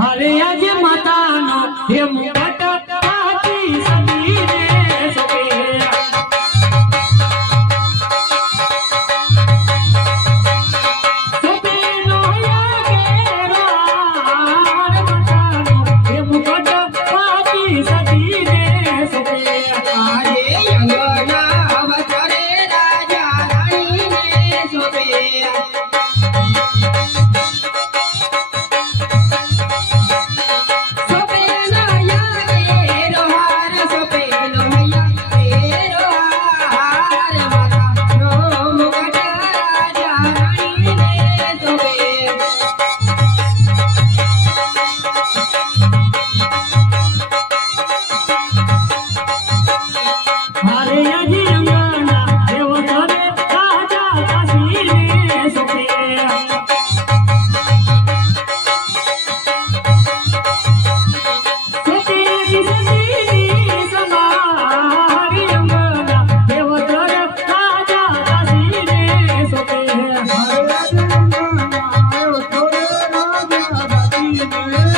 અરે આજે માતાનો હે મુકટ પાકી સદીને સોકે સદીનો યાગેરા માતાનો હે મુકટ પાકી સદીને સોકે આજે અંગના અવસરે રાજા રાણીને શોભે અરે આજે અંગના દેવ ધરે રાજા કાશીને સોકે રાજા રાજા